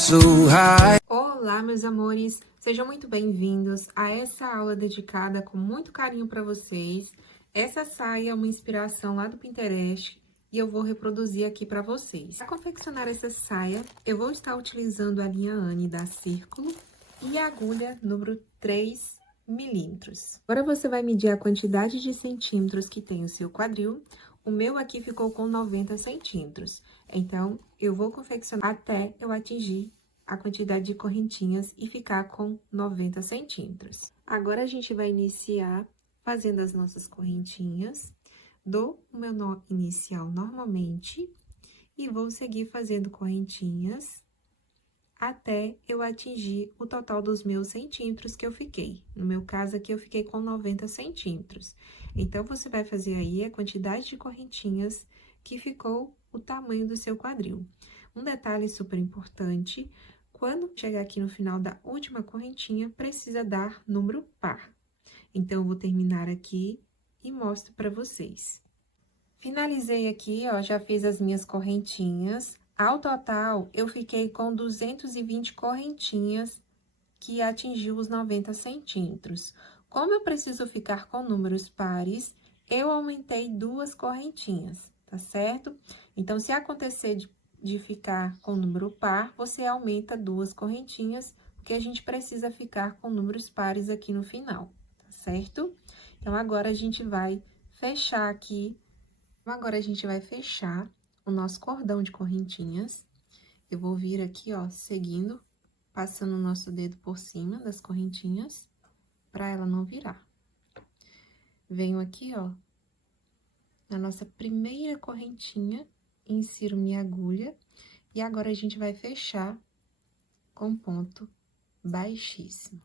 so high. Olá, meus amores! Sejam muito bem-vindos a essa aula dedicada com muito carinho para vocês. Essa saia é uma inspiração lá do Pinterest e eu vou reproduzir aqui para vocês. Para confeccionar essa saia, eu vou estar utilizando a linha Anne da Círculo e a agulha número 3 milímetros. Agora você vai medir a quantidade de centímetros que tem o seu quadril. O meu aqui ficou com 90 centímetros. Então, eu vou confeccionar até eu atingir a quantidade de correntinhas e ficar com 90 centímetros. Agora, a gente vai iniciar fazendo as nossas correntinhas. Dou o meu nó inicial normalmente e vou seguir fazendo correntinhas até eu atingir o total dos meus centímetros que eu fiquei. No meu caso aqui, eu fiquei com 90 centímetros. Então, você vai fazer aí a quantidade de correntinhas que ficou o tamanho do seu quadril. Um detalhe super importante, quando chegar aqui no final da última correntinha, precisa dar número par. Então, eu vou terminar aqui e mostro para vocês. Finalizei aqui, ó, já fiz as minhas correntinhas. Ao total, eu fiquei com 220 correntinhas que atingiu os 90 centímetros. Como eu preciso ficar com números pares, eu aumentei 2 correntinhas, tá certo? Então, se acontecer de ficar com número par, você aumenta 2 correntinhas, porque a gente precisa ficar com números pares aqui no final, tá certo? Então, agora a gente vai fechar aqui. Agora, a gente vai fechar o nosso cordão de correntinhas. Eu vou vir aqui, ó, seguindo, passando o nosso dedo por cima das correntinhas, pra ela não virar. Venho aqui, ó, na nossa primeira correntinha, insiro minha agulha, e agora a gente vai fechar com ponto baixíssimo.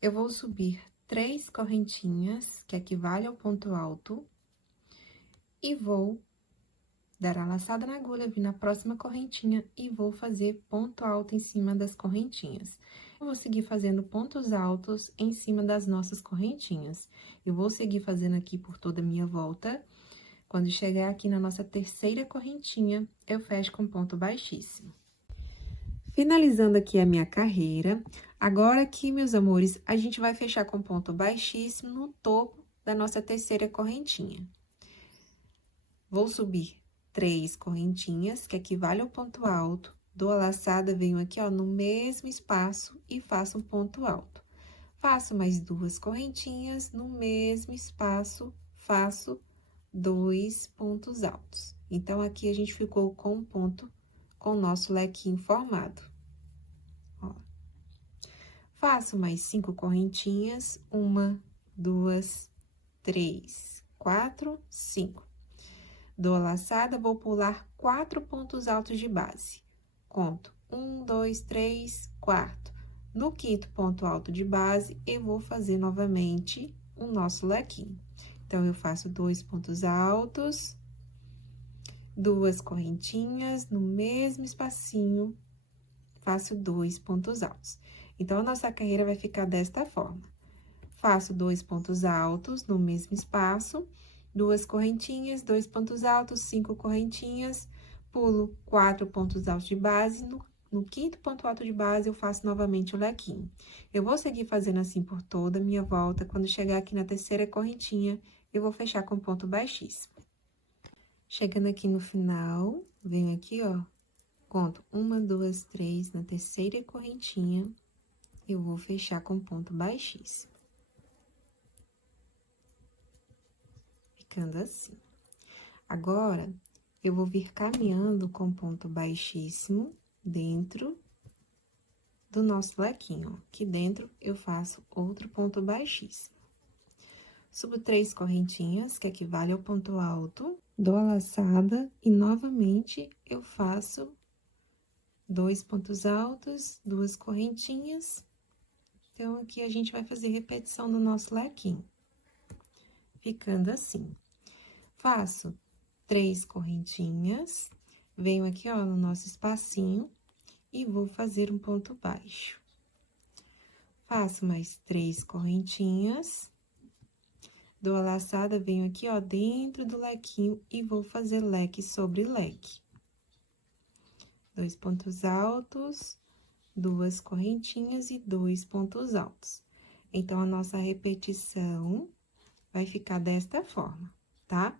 Eu vou subir 3 correntinhas, que equivale ao ponto alto, e vou dar a laçada na agulha, vir na próxima correntinha e vou fazer ponto alto em cima das correntinhas. Eu vou seguir fazendo pontos altos em cima das nossas correntinhas. Eu vou seguir fazendo aqui por toda a minha volta. Quando chegar aqui na nossa terceira correntinha, eu fecho com ponto baixíssimo. Finalizando aqui a minha carreira, agora aqui, meus amores, a gente vai fechar com ponto baixíssimo no topo da nossa terceira correntinha. Vou subir 3 correntinhas, que equivale ao ponto alto, dou a laçada, venho aqui, ó, no mesmo espaço e faço um ponto alto. Faço mais 2 correntinhas, no mesmo espaço, faço 2 pontos altos. Então, aqui a gente ficou com um ponto, com o nosso lequinho formado. Ó. Faço mais 5 correntinhas, 1, 2, 3, 4, 5. Dou a laçada, vou pular 4 pontos altos de base. Conto 1, 2, 3, 4. No quinto ponto alto de base, eu vou fazer novamente o nosso lequinho. Então, eu faço 2 pontos altos, 2 correntinhas, no mesmo espacinho, faço 2 pontos altos. Então, a nossa carreira vai ficar desta forma. Faço 2 pontos altos no mesmo espaço, 2 correntinhas, 2 pontos altos, 5 correntinhas, pulo 4 pontos altos de base, no quinto ponto alto de base, eu faço novamente o lequinho. Eu vou seguir fazendo assim por toda a minha volta, quando chegar aqui na terceira correntinha, eu vou fechar com ponto baixíssimo. Chegando aqui no final, venho aqui, ó, conto 1, 2, 3, na terceira correntinha, eu vou fechar com ponto baixíssimo. Ficando assim. Agora, eu vou vir caminhando com ponto baixíssimo dentro do nosso lequinho, ó. Aqui dentro, eu faço outro ponto baixíssimo. Subo 3 correntinhas, que equivale ao ponto alto, dou a laçada e, novamente, eu faço 2 pontos altos, 2 correntinhas. Então, aqui a gente vai fazer repetição do nosso lequinho. Ficando assim. Faço 3 correntinhas, venho aqui, ó, no nosso espacinho e vou fazer um ponto baixo. Faço mais 3 correntinhas, dou a laçada, venho aqui, ó, dentro do lequinho e vou fazer leque sobre leque. 2 pontos altos, 2 correntinhas e 2 pontos altos. Então, a nossa repetição vai ficar desta forma, tá?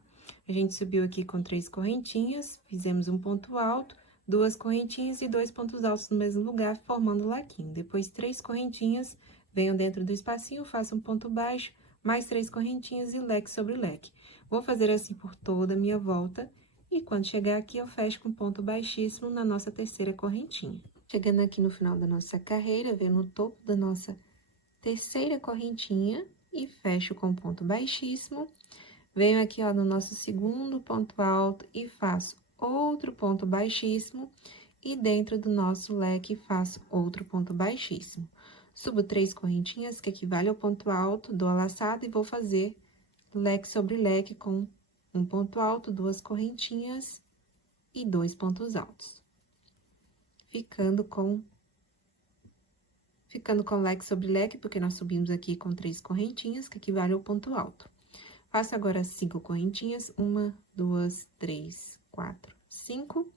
A gente subiu aqui com 3 correntinhas, fizemos um ponto alto, 2 correntinhas e 2 pontos altos no mesmo lugar, formando o lequinho. Depois, 3 correntinhas, venho dentro do espacinho, faço um ponto baixo, mais 3 correntinhas e leque sobre leque. Vou fazer assim por toda a minha volta, e quando chegar aqui, eu fecho com ponto baixíssimo na nossa terceira correntinha. Chegando aqui no final da nossa carreira, venho no topo da nossa terceira correntinha e fecho com ponto baixíssimo. Venho aqui, ó, no nosso segundo ponto alto e faço outro ponto baixíssimo. E dentro do nosso leque, faço outro ponto baixíssimo. Subo 3 correntinhas, que equivale ao ponto alto, dou a laçada e vou fazer leque sobre leque com um ponto alto, 2 correntinhas e 2 pontos altos. Ficando com leque sobre leque, porque nós subimos aqui com 3 correntinhas, que equivale ao ponto alto. Faço agora 5 correntinhas, 1, 2, 3, 4, 5.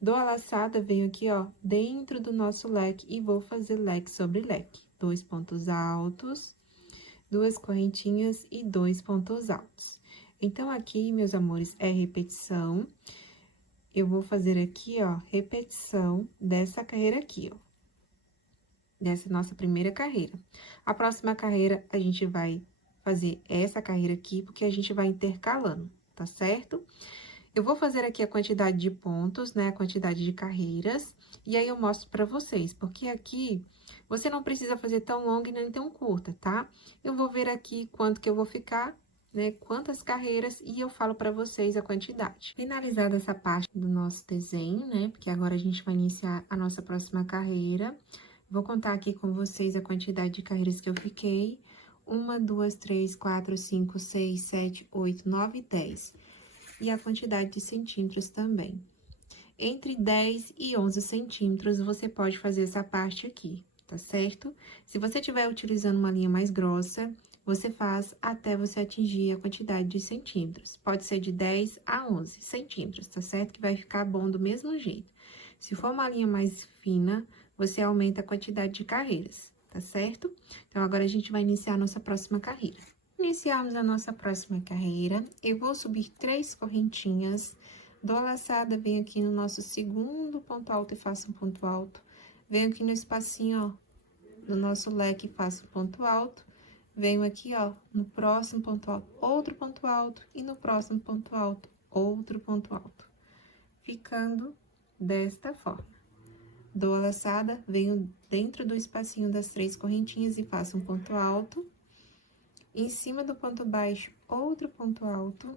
Dou a laçada, venho aqui, ó, dentro do nosso leque e vou fazer leque sobre leque. 2 pontos altos, 2 correntinhas e 2 pontos altos. Então, aqui, meus amores, é repetição. Eu vou fazer aqui, ó, repetição dessa carreira aqui, ó. Dessa nossa primeira carreira. A próxima carreira, a gente vai fazer essa carreira aqui, porque a gente vai intercalando, tá certo? Eu vou fazer aqui a quantidade de pontos, né, a quantidade de carreiras, e aí eu mostro pra vocês, porque aqui você não precisa fazer tão longa e nem tão curta, tá? Eu vou ver aqui quanto que eu vou ficar, né, quantas carreiras, e eu falo pra vocês a quantidade. Finalizada essa parte do nosso desenho, né, porque agora a gente vai iniciar a nossa próxima carreira. Vou contar aqui com vocês a quantidade de carreiras que eu fiquei. 1, 2, 3, 4, 5, 6, 7, 8, 9, 10. E a quantidade de centímetros também. Entre 10 e 11 centímetros, você pode fazer essa parte aqui, tá certo? Se você estiver utilizando uma linha mais grossa, você faz até você atingir a quantidade de centímetros. Pode ser de 10 a 11 centímetros, tá certo? Que vai ficar bom do mesmo jeito. Se for uma linha mais fina, você aumenta a quantidade de carreiras, tá certo? Então, agora a gente vai iniciar a nossa próxima carreira. Iniciarmos a nossa próxima carreira, eu vou subir 3 correntinhas, dou a laçada, venho aqui no nosso segundo ponto alto e faço um ponto alto. Venho aqui no espacinho, ó, do nosso leque e faço um ponto alto. Venho aqui, ó, no próximo ponto alto, outro ponto alto, e no próximo ponto alto, outro ponto alto. Ficando desta forma. Dou a laçada, venho dentro do espacinho das 3 correntinhas e faço um ponto alto. Em cima do ponto baixo, outro ponto alto.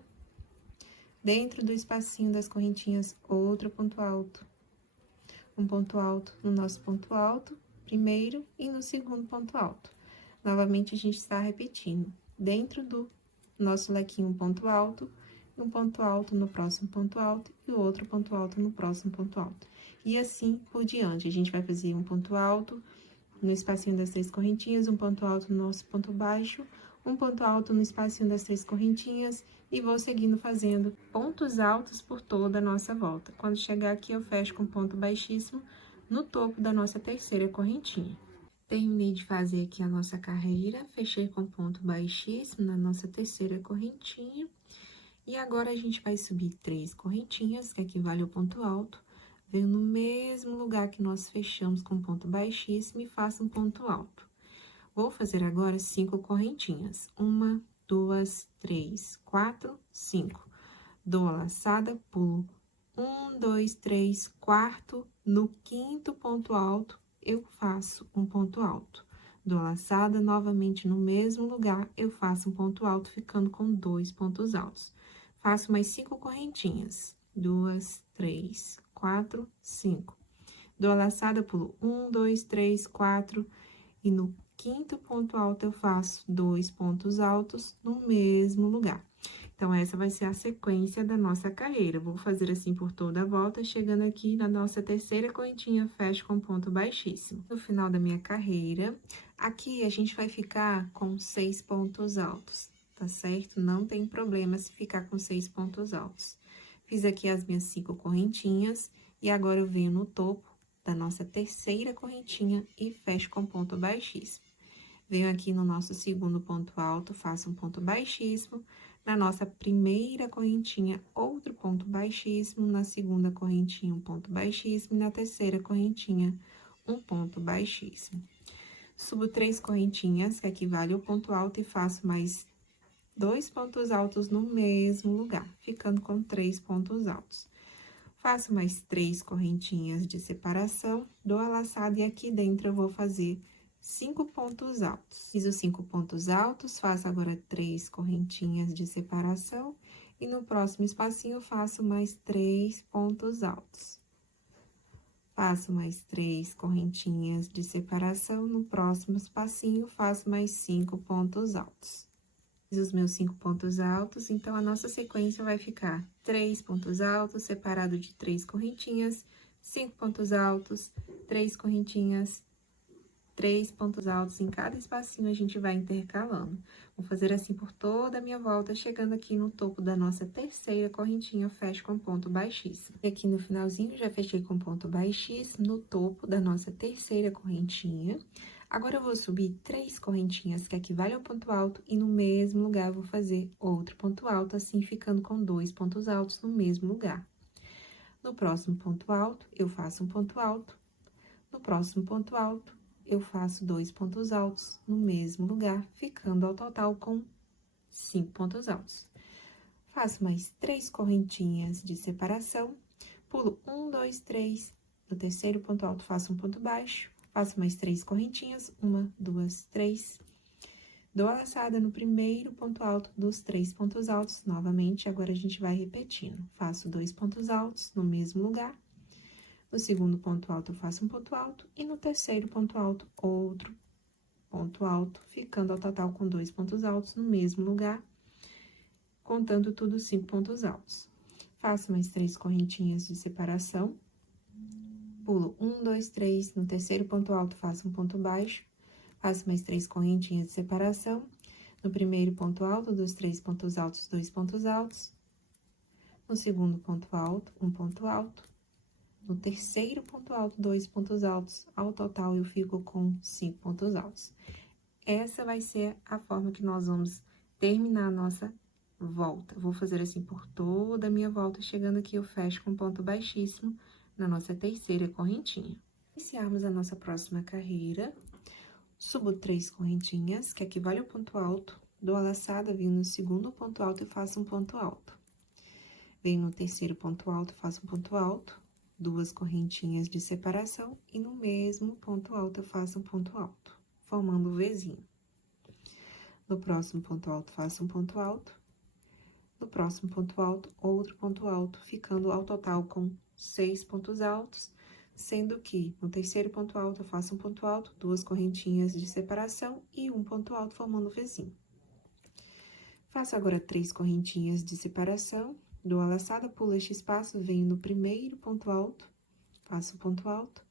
Dentro do espacinho das correntinhas, outro ponto alto. Um ponto alto no nosso ponto alto, primeiro, e no segundo ponto alto. Novamente, a gente está repetindo. Dentro do nosso lequinho, um ponto alto no próximo ponto alto e o outro ponto alto no próximo ponto alto. E assim por diante, a gente vai fazer um ponto alto no espacinho das 3 correntinhas, um ponto alto no nosso ponto baixo, um ponto alto no espacinho das 3 correntinhas e vou seguindo fazendo pontos altos por toda a nossa volta. Quando chegar aqui, eu fecho com ponto baixíssimo no topo da nossa terceira correntinha. Terminei de fazer aqui a nossa carreira, fechei com ponto baixíssimo na nossa terceira correntinha. E agora, a gente vai subir 3 correntinhas, que equivale ao ponto alto. Venho no mesmo lugar que nós fechamos com ponto baixíssimo e faço um ponto alto. Vou fazer agora 5 correntinhas. 1, 2, 3, 4, 5. Dou a laçada, pulo 1, 2, 3, quarto. No quinto ponto alto, eu faço um ponto alto. Dou a laçada, novamente no mesmo lugar, eu faço um ponto alto, ficando com 2 pontos altos. Faço mais 5 correntinhas. 2, 3, 4, 5. Dou a laçada, pulo 1, 2, 3, 4. E no quinto ponto alto, eu faço 2 pontos altos no mesmo lugar. Então, essa vai ser a sequência da nossa carreira. Vou fazer assim por toda a volta, chegando aqui na nossa terceira correntinha, fecho com ponto baixíssimo. No final da minha carreira, aqui a gente vai ficar com 6 pontos altos, tá certo? Não tem problema se ficar com 6 pontos altos. Fiz aqui as minhas 5 correntinhas, E agora, eu venho no topo da nossa terceira correntinha e fecho com ponto baixíssimo. Venho aqui no nosso segundo ponto alto, faço um ponto baixíssimo. Na nossa primeira correntinha, outro ponto baixíssimo. Na segunda correntinha, um ponto baixíssimo. E na terceira correntinha, um ponto baixíssimo. Subo 3 correntinhas, que equivale ao ponto alto, e faço mais 2 pontos altos no mesmo lugar, ficando com 3 pontos altos. Faço mais 3 correntinhas de separação, dou a laçada e aqui dentro eu vou fazer 5 pontos altos. Fiz os 5 pontos altos, faço agora 3 correntinhas de separação e no próximo espacinho faço mais 3 pontos altos. Faço mais 3 correntinhas de separação, no próximo espacinho faço mais 5 pontos altos. Fiz os meus 5 pontos altos, então a nossa sequência vai ficar 3 pontos altos, separado de 3 correntinhas, 5 pontos altos, 3 correntinhas, 3 pontos altos em cada espacinho, a gente vai intercalando. Vou fazer assim por toda a minha volta, chegando aqui no topo da nossa terceira correntinha, eu fecho com ponto baixíssimo. E aqui no finalzinho, já fechei com ponto baixíssimo no topo da nossa terceira correntinha. Agora, eu vou subir 3 correntinhas, que equivale ao ponto alto, e no mesmo lugar eu vou fazer outro ponto alto, assim, ficando com 2 pontos altos no mesmo lugar. No próximo ponto alto, eu faço um ponto alto. No próximo ponto alto, eu faço 2 pontos altos no mesmo lugar, ficando ao total com 5 pontos altos. Faço mais 3 correntinhas de separação, pulo 1, 2, 3, no terceiro ponto alto faço um ponto baixo, faço mais 3 correntinhas, 1, 2, 3, dou a laçada no primeiro ponto alto dos 3 pontos altos, novamente, agora a gente vai repetindo. Faço 2 pontos altos no mesmo lugar. No segundo ponto alto, eu faço um ponto alto, e no terceiro ponto alto, outro ponto alto, ficando ao total com 2 pontos altos no mesmo lugar, contando tudo 5 pontos altos. Faço mais 3 correntinhas de separação, pulo 1, 2, 3, no terceiro ponto alto, faço um ponto baixo, faço mais 3 correntinhas de separação, no primeiro ponto alto, dos 3 pontos altos, 2 pontos altos, no segundo ponto alto, um ponto alto, no terceiro ponto alto, 2 pontos altos, ao total eu fico com 5 pontos altos. Essa vai ser a forma que nós vamos terminar a nossa volta. Vou fazer assim por toda a minha volta, chegando aqui eu fecho com ponto baixíssimo na nossa terceira correntinha. Iniciarmos a nossa próxima carreira, subo 3 correntinhas, que equivale ao ponto alto, dou a laçada, venho no segundo ponto alto e faço um ponto alto. Venho no terceiro ponto alto, faço um ponto alto. 2 correntinhas de separação e no mesmo ponto alto eu faço um ponto alto, formando o Vzinho. No próximo ponto alto, faço um ponto alto. No próximo ponto alto, outro ponto alto, ficando ao total com 6 pontos altos, sendo que no terceiro ponto alto eu faço um ponto alto, 2 correntinhas de separação e um ponto alto, formando o Vzinho. Faço agora 3 correntinhas de separação. Dou a laçada, pulo este espaço, venho no primeiro ponto alto, faço um ponto alto,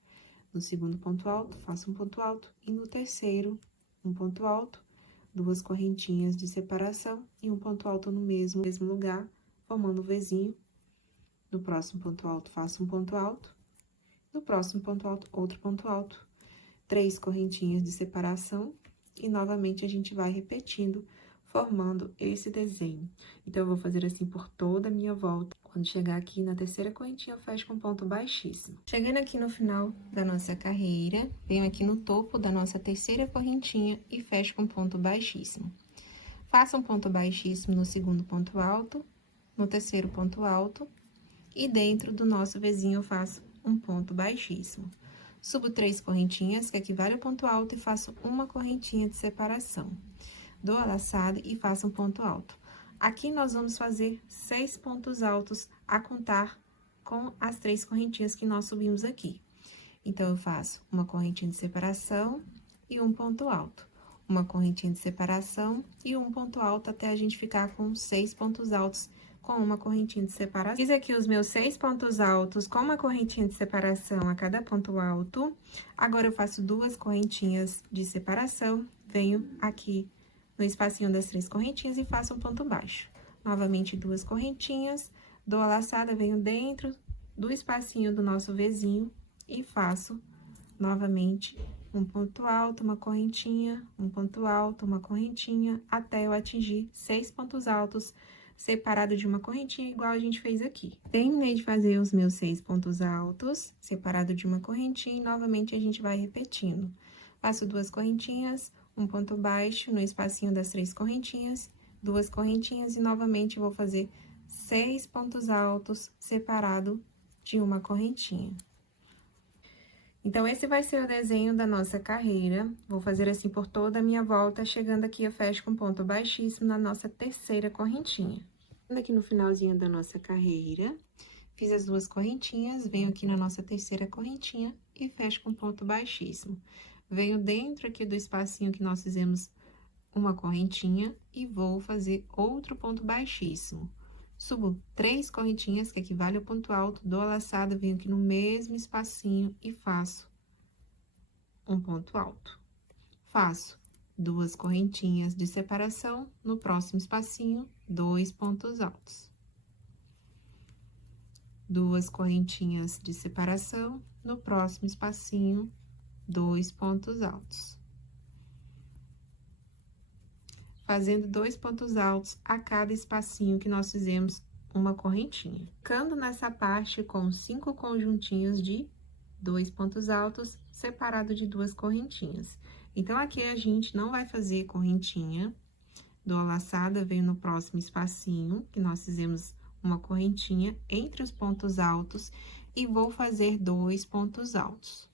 no segundo ponto alto, faço um ponto alto, e no terceiro, um ponto alto, 2 correntinhas de separação e um ponto alto no mesmo lugar, formando o Vzinho. No próximo ponto alto, faço um ponto alto, no próximo ponto alto, outro ponto alto, 3 correntinhas de separação, e novamente a gente vai repetindo, formando esse desenho. Então, eu vou fazer assim por toda a minha volta. Quando chegar aqui na terceira correntinha, eu fecho com ponto baixíssimo. Chegando aqui no final da nossa carreira, venho aqui no topo da nossa terceira correntinha e fecho com ponto baixíssimo. Faço um ponto baixíssimo no segundo ponto alto, no terceiro ponto alto, e dentro do nosso Vzinho eu faço um ponto baixíssimo. Subo 3 correntinhas, que equivale ao ponto alto, e faço uma correntinha de separação. Dou a laçada e faço um ponto alto. Aqui, nós vamos fazer 6 pontos altos a contar com as 3 correntinhas que nós subimos aqui. Então, eu faço uma correntinha de separação e um ponto alto. Uma correntinha de separação e um ponto alto, até a gente ficar com 6 pontos altos com uma correntinha de separação. Fiz aqui os meus 6 pontos altos com uma correntinha de separação a cada ponto alto. Agora, eu faço 2 correntinhas de separação, venho aqui no espacinho das 3 correntinhas e faço um ponto baixo. Novamente, 2 correntinhas, dou a laçada, venho dentro do espacinho do nosso Vzinho e faço novamente um ponto alto, uma correntinha, um ponto alto, uma correntinha, até eu atingir 6 pontos altos separado de uma correntinha, igual a gente fez aqui. Terminei de fazer os meus 6 pontos altos, separado de uma correntinha, e novamente a gente vai repetindo. Faço 2 correntinhas, um ponto baixo no espacinho das 3 correntinhas, 2 correntinhas, e novamente vou fazer 6 pontos altos separado de uma correntinha. Então, esse vai ser o desenho da nossa carreira. Vou fazer assim por toda a minha volta, chegando aqui eu fecho com ponto baixíssimo na nossa terceira correntinha. Aqui no finalzinho da nossa carreira, fiz as 2 correntinhas, venho aqui na nossa terceira correntinha e fecho com ponto baixíssimo. Venho dentro aqui do espacinho que nós fizemos uma correntinha e vou fazer outro ponto baixíssimo. Subo 3 correntinhas, que equivale ao ponto alto, dou a laçada, venho aqui no mesmo espacinho e faço um ponto alto. Faço 2 correntinhas de separação, no próximo espacinho, 2 pontos altos. 2 correntinhas de separação, no próximo espacinho, 2 pontos altos. Fazendo 2 pontos altos a cada espacinho que nós fizemos uma correntinha. Ficando nessa parte com 5 conjuntinhos de 2 pontos altos, separado de 2 correntinhas. Então, aqui a gente não vai fazer correntinha, dou a laçada, venho no próximo espacinho, que nós fizemos uma correntinha entre os pontos altos, e vou fazer 2 pontos altos.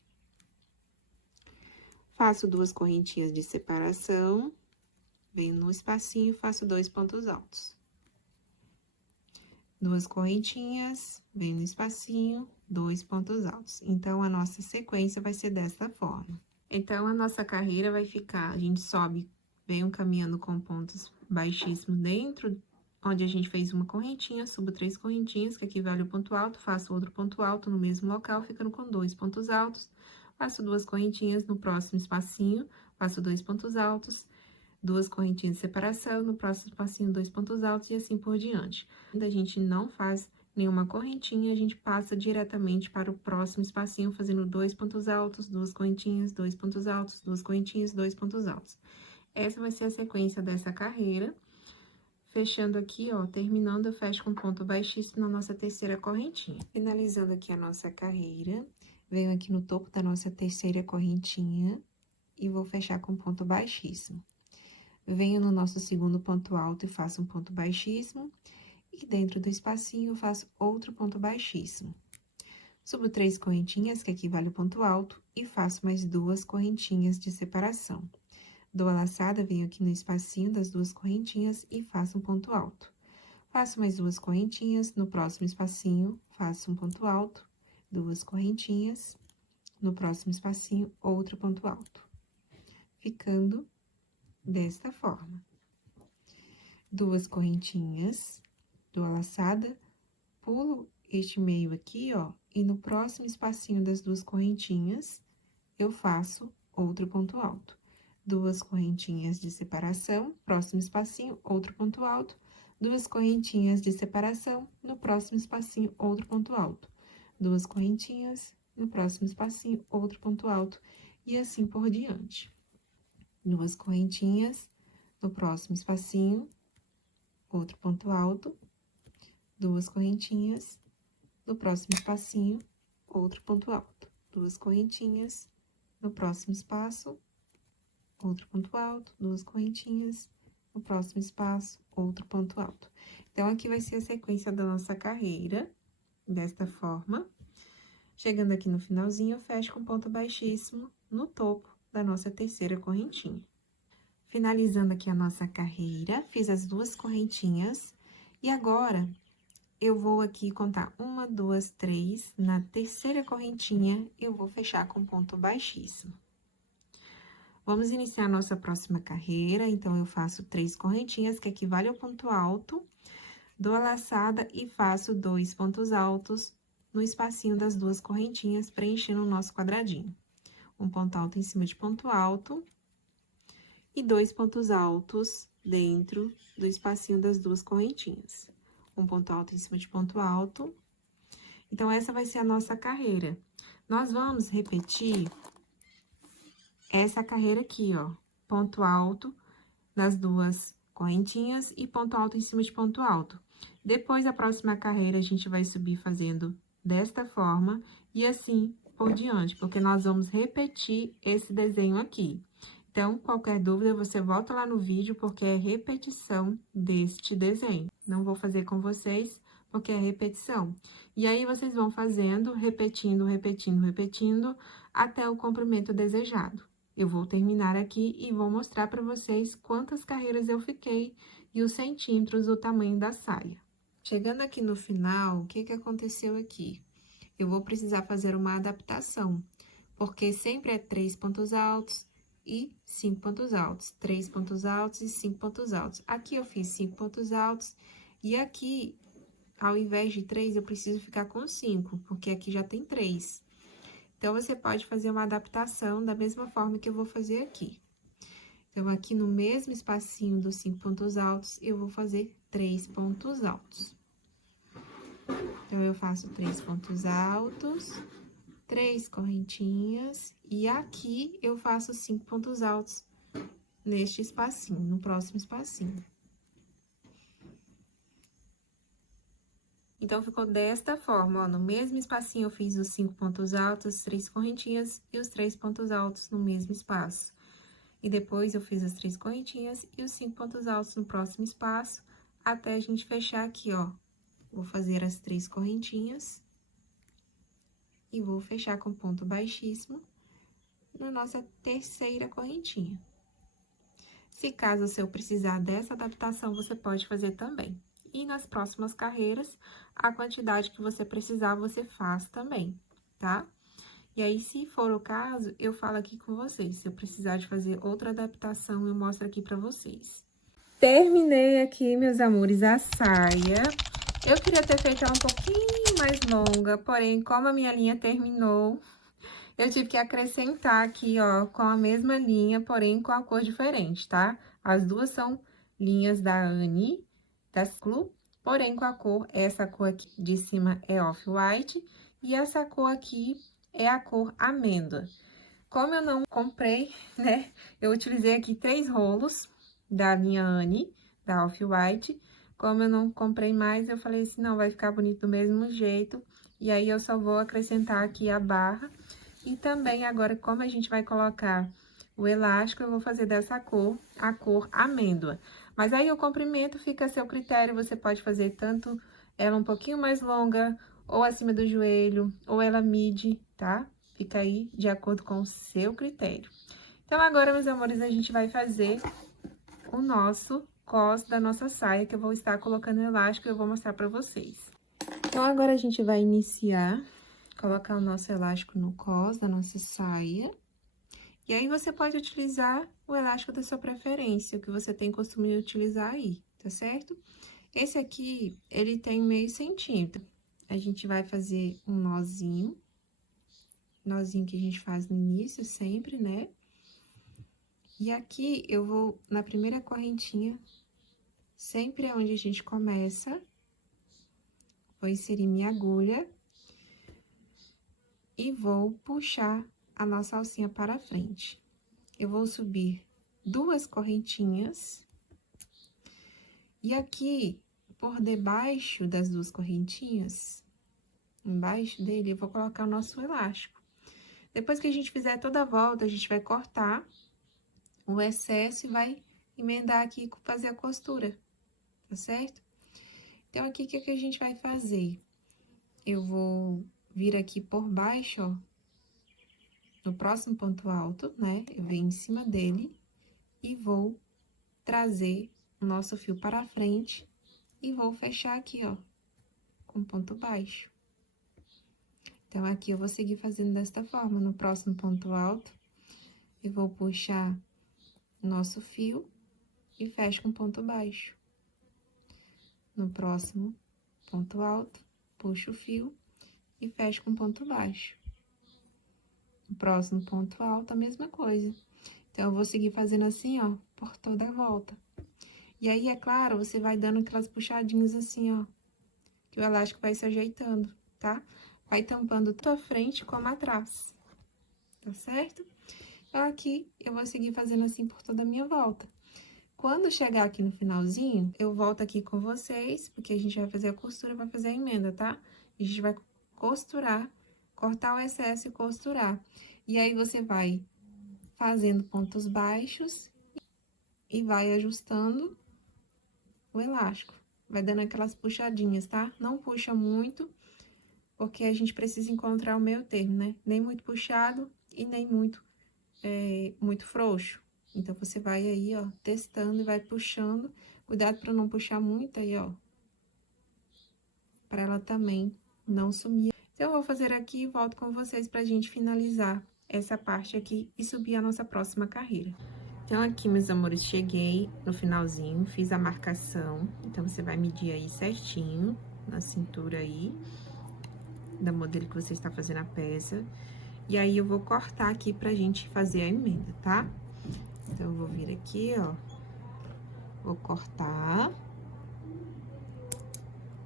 Faço 2 correntinhas de separação, venho no espacinho e faço 2 pontos altos. 2 correntinhas, venho no espacinho, 2 pontos altos. Então, a nossa sequência vai ser dessa forma. Então, a nossa carreira vai ficar, a gente sobe, venho caminhando com pontos baixíssimos dentro, onde a gente fez uma correntinha, subo 3 correntinhas, que equivale ao ponto alto, faço outro ponto alto no mesmo local, ficando com 2 pontos altos, faço 2 correntinhas no próximo espacinho, faço 2 pontos altos, 2 correntinhas de separação, no próximo espacinho, 2 pontos altos, e assim por diante. Quando a gente não faz nenhuma correntinha, a gente passa diretamente para o próximo espacinho, fazendo 2 pontos altos, 2 correntinhas, 2 pontos altos, 2 correntinhas, 2 pontos altos. Essa vai ser a sequência dessa carreira. Fechando aqui, ó, terminando, eu fecho com ponto baixíssimo na nossa terceira correntinha. Finalizando aqui a nossa carreira, venho aqui no topo da nossa terceira correntinha e vou fechar com ponto baixíssimo. Venho no nosso segundo ponto alto e faço um ponto baixíssimo, e dentro do espacinho eu faço outro ponto baixíssimo. Subo 3 correntinhas, que equivale ao ponto alto, e faço mais 2 correntinhas de separação. Dou a laçada, venho aqui no espacinho das 2 correntinhas e faço um ponto alto. Faço mais 2 correntinhas, no próximo espacinho, faço um ponto alto, 2 correntinhas, no próximo espacinho, outro ponto alto. Ficando desta forma. 2 correntinhas, dou a laçada, pulo este meio aqui, ó, e no próximo espacinho das 2 correntinhas, eu faço outro ponto alto. 2 correntinhas de separação, próximo espacinho, outro ponto alto, 2 correntinhas de separação, no próximo espacinho, outro ponto alto. 2 correntinhas, no próximo espacinho, outro ponto alto, e assim por diante. 2 correntinhas, no próximo espacinho, outro ponto alto, 2 correntinhas, no próximo espacinho, outro ponto alto, 2 correntinhas, no próximo espaço, outro ponto alto, 2 correntinhas, no próximo espaço, outro ponto alto. Então, aqui vai ser a sequência da nossa carreira, desta forma. Chegando aqui no finalzinho, eu fecho com ponto baixíssimo no topo da nossa terceira correntinha. Finalizando aqui a nossa carreira, fiz as 2 correntinhas, e agora, eu vou aqui contar 1, 2, 3, na terceira correntinha, eu vou fechar com ponto baixíssimo. Vamos iniciar a nossa próxima carreira, então, eu faço 3 correntinhas, que equivale ao ponto alto, dou a laçada e faço 2 pontos altos no espacinho das 2 correntinhas, preenchendo o nosso quadradinho. Um ponto alto em cima de ponto alto, e 2 pontos altos dentro do espacinho das 2 correntinhas. Um ponto alto em cima de ponto alto, Então, essa vai ser a nossa carreira. Nós vamos repetir essa carreira aqui, ó. Ponto alto nas duas correntinhas e ponto alto em cima de ponto alto. Depois, a próxima carreira, a gente vai subir fazendo desta forma e assim por diante, porque nós vamos repetir esse desenho aqui. Então, qualquer dúvida, você volta lá no vídeo, porque é repetição deste desenho. Não vou fazer com vocês, porque é repetição. E aí, vocês vão fazendo, repetindo, repetindo, repetindo, até o comprimento desejado. Eu vou terminar aqui e vou mostrar para vocês quantas carreiras eu fiquei e os centímetros, o tamanho da saia. Chegando aqui no final, o que que aconteceu aqui? Eu vou precisar fazer uma adaptação, porque sempre é 3 pontos altos e 5 pontos altos, 3 pontos altos e 5 pontos altos. Aqui eu fiz 5 pontos altos e aqui, ao invés de 3, eu preciso ficar com 5, porque aqui já tem 3. Então, você pode fazer uma adaptação da mesma forma que eu vou fazer aqui. Então, aqui no mesmo espacinho dos 5 pontos altos, eu vou fazer 3 pontos altos. Então, eu faço 3 pontos altos, 3 correntinhas, e aqui eu faço 5 pontos altos neste espacinho, no próximo espacinho. Então, ficou desta forma, ó, no mesmo espacinho eu fiz os 5 pontos altos, 3 correntinhas e os 3 pontos altos no mesmo espaço. E depois, eu fiz as 3 correntinhas e os 5 pontos altos no próximo espaço, até a gente fechar aqui, ó. Vou fazer as 3 correntinhas e vou fechar com ponto baixíssimo na nossa terceira correntinha. Se caso o seu precisar dessa adaptação, você pode fazer também. E nas próximas carreiras, a quantidade que você precisar, você faz também, tá? E aí, se for o caso, eu falo aqui com vocês. Se eu precisar de fazer outra adaptação, eu mostro aqui pra vocês. Terminei aqui, meus amores, a saia. Eu queria ter feito ela um pouquinho mais longa, porém, como a minha linha terminou, eu tive que acrescentar aqui, ó, com a mesma linha, porém com a cor diferente, tá? As duas são linhas da Anne, da Clu, porém com a cor, essa cor aqui de cima é off-white, e essa cor aqui é a cor amêndoa. Como eu não comprei, né, eu utilizei aqui 3 rolos da linha Anne, da off-white. Como eu não comprei mais, eu falei assim, não, vai ficar bonito do mesmo jeito. E aí, eu só vou acrescentar aqui a barra. E também, agora, como a gente vai colocar o elástico, eu vou fazer dessa cor, a cor amêndoa. Mas aí, o comprimento fica a seu critério, você pode fazer tanto ela um pouquinho mais longa, ou acima do joelho, ou ela midi, tá? Fica aí de acordo com o seu critério. Então, agora, meus amores, a gente vai fazer o nosso cos da nossa saia, que eu vou estar colocando elástico e eu vou mostrar pra vocês. Então, agora a gente vai iniciar, colocar o nosso elástico no cos da nossa saia. E aí, você pode utilizar o elástico da sua preferência, o que você tem costume de utilizar aí, tá certo? Esse aqui, ele tem meio centímetro. A gente vai fazer um nozinho que a gente faz no início sempre, né? E aqui, eu vou, na primeira correntinha, sempre é onde a gente começa, vou inserir minha agulha e vou puxar a nossa alcinha para frente. Eu vou subir 2 correntinhas, e aqui, por debaixo das 2 correntinhas, embaixo dele, eu vou colocar o nosso elástico. Depois que a gente fizer toda a volta, a gente vai cortar o excesso e vai emendar aqui e fazer a costura, tá certo? Então, aqui, o que a gente vai fazer? Eu vou vir aqui por baixo, ó, no próximo ponto alto, né? Eu venho em cima dele e vou trazer o nosso fio para frente e vou fechar aqui, ó, com ponto baixo. Então, aqui eu vou seguir fazendo desta forma. No próximo ponto alto, eu vou puxar o nosso fio e fecho com ponto baixo. No próximo ponto alto, puxo o fio e fecho com ponto baixo. No próximo ponto alto, a mesma coisa. Então, eu vou seguir fazendo assim, ó, por toda a volta. E aí, é claro, você vai dando aquelas puxadinhas assim, ó, que o elástico vai se ajeitando, tá? vai tampando tanto a frente como atrás, tá certo? Então, aqui, eu vou seguir fazendo assim por toda a minha volta. Quando chegar aqui no finalzinho, eu volto aqui com vocês, porque a gente vai fazer a costura, vai fazer a emenda, tá? A gente vai costurar, cortar o excesso e costurar. E aí, você vai fazendo pontos baixos e vai ajustando o elástico. Vai dando aquelas puxadinhas, tá? Não puxa muito, porque a gente precisa encontrar o meio termo, né? Nem muito puxado e nem muito frouxo. Então, você vai aí, ó, testando e vai puxando. Cuidado para não puxar muito aí, ó. Para ela também não sumir. Então, eu vou fazer aqui e volto com vocês pra gente finalizar essa parte aqui e subir a nossa próxima carreira. Então, aqui, meus amores, cheguei no finalzinho, fiz a marcação. Então, você vai medir aí certinho na cintura aí da modelo que você está fazendo a peça. E aí, eu vou cortar aqui pra gente fazer a emenda, tá? Então, eu vou vir aqui, ó, vou cortar,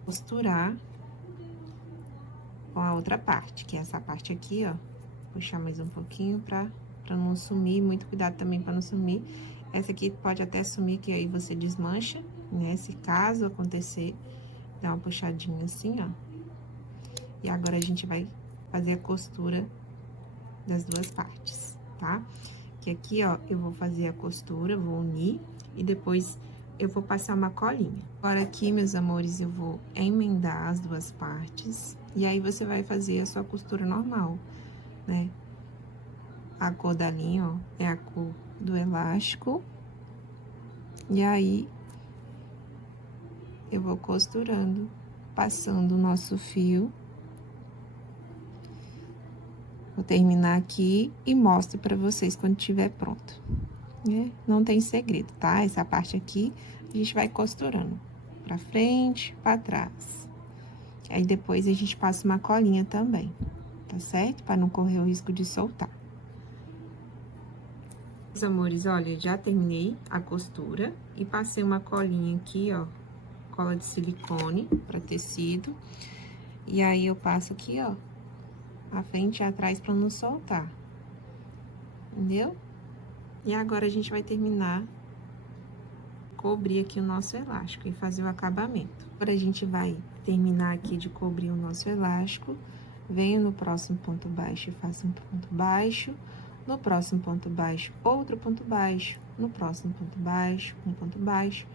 costurar com a outra parte, que é essa parte aqui, ó. Puxar mais um pouquinho pra não sumir, muito cuidado também pra não sumir. Essa aqui pode até sumir, que aí você desmancha, né? Se caso acontecer, dá uma puxadinha assim, ó. E agora, a gente vai fazer a costura das duas partes, tá? Que aqui, ó, eu vou fazer a costura, vou unir e depois eu vou passar uma colinha. Agora, aqui, meus amores, eu vou emendar as duas partes e aí você vai fazer a sua costura normal, né? A cor da linha, ó, é a cor do elástico. E aí, eu vou costurando, passando o nosso fio. Vou terminar aqui e mostro pra vocês quando tiver pronto, né? Não tem segredo, tá? Essa parte aqui, a gente vai costurando pra frente, pra trás. Aí, depois, a gente passa uma colinha também, tá certo? Pra não correr o risco de soltar. Meus amores, olha, já terminei a costura e passei uma colinha aqui, ó, cola de silicone pra tecido. E aí, eu passo aqui, ó, a frente e atrás pra não soltar, entendeu? E agora, a gente vai terminar, cobrir aqui o nosso elástico e fazer o acabamento. Agora, a gente vai terminar aqui de cobrir o nosso elástico, venho no próximo ponto baixo e faço um ponto baixo, no próximo ponto baixo, outro ponto baixo, no próximo ponto baixo, um ponto baixo,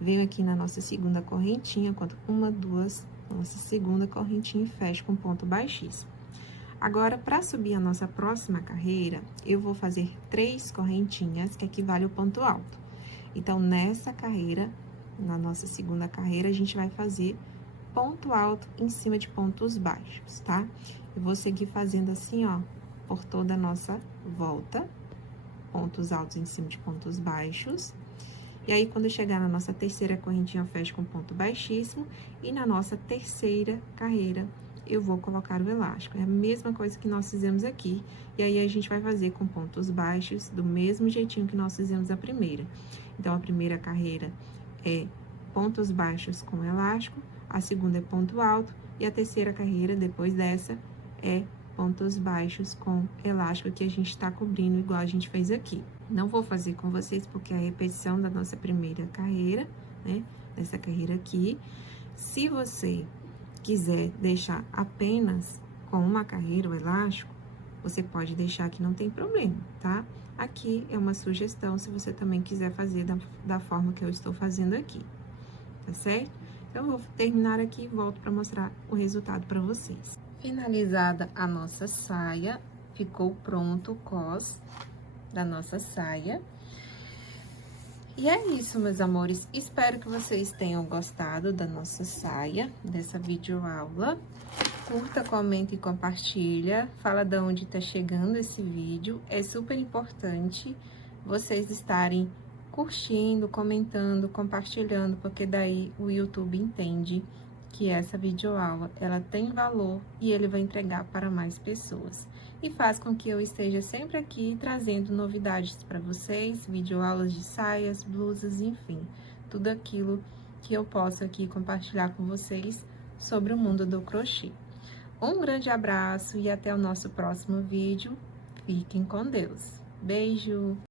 venho aqui na nossa segunda correntinha, conto uma, duas, nossa segunda correntinha e fecho com ponto baixíssimo. Agora, para subir a nossa próxima carreira, eu vou fazer 3 correntinhas, que equivale ao ponto alto. Então, nessa carreira, na nossa segunda carreira, a gente vai fazer ponto alto em cima de pontos baixos, tá? Eu vou seguir fazendo assim, ó, por toda a nossa volta, pontos altos em cima de pontos baixos. E aí, quando eu chegar na nossa terceira correntinha, eu fecho com ponto baixíssimo. E na nossa terceira carreira, eu vou colocar o elástico. É a mesma coisa que nós fizemos aqui. E aí, a gente vai fazer com pontos baixos, do mesmo jeitinho que nós fizemos a primeira. Então, a primeira carreira é pontos baixos com elástico, a segunda é ponto alto, e a terceira carreira, depois dessa, é pontos baixos com elástico, que a gente tá cobrindo igual a gente fez aqui. Não vou fazer com vocês, porque é a repetição da nossa primeira carreira, né? Dessa carreira aqui. Se você quiser deixar apenas com uma carreira o elástico, você pode deixar que não tem problema, tá? Aqui é uma sugestão, se você também quiser fazer da forma que eu estou fazendo aqui, tá certo? Então, eu vou terminar aqui e volto para mostrar o resultado para vocês. Finalizada a nossa saia, ficou pronto o cos da nossa saia. E é isso, meus amores. Espero que vocês tenham gostado da nossa saia, dessa videoaula. Curta, comenta e compartilha. Fala de onde tá chegando esse vídeo. É super importante vocês estarem curtindo, comentando, compartilhando, porque daí o YouTube entende que essa videoaula, ela tem valor e ele vai entregar para mais pessoas. E faz com que eu esteja sempre aqui trazendo novidades para vocês, videoaulas de saias, blusas, enfim, tudo aquilo que eu posso aqui compartilhar com vocês sobre o mundo do crochê. Um grande abraço e até o nosso próximo vídeo. Fiquem com Deus. Beijo!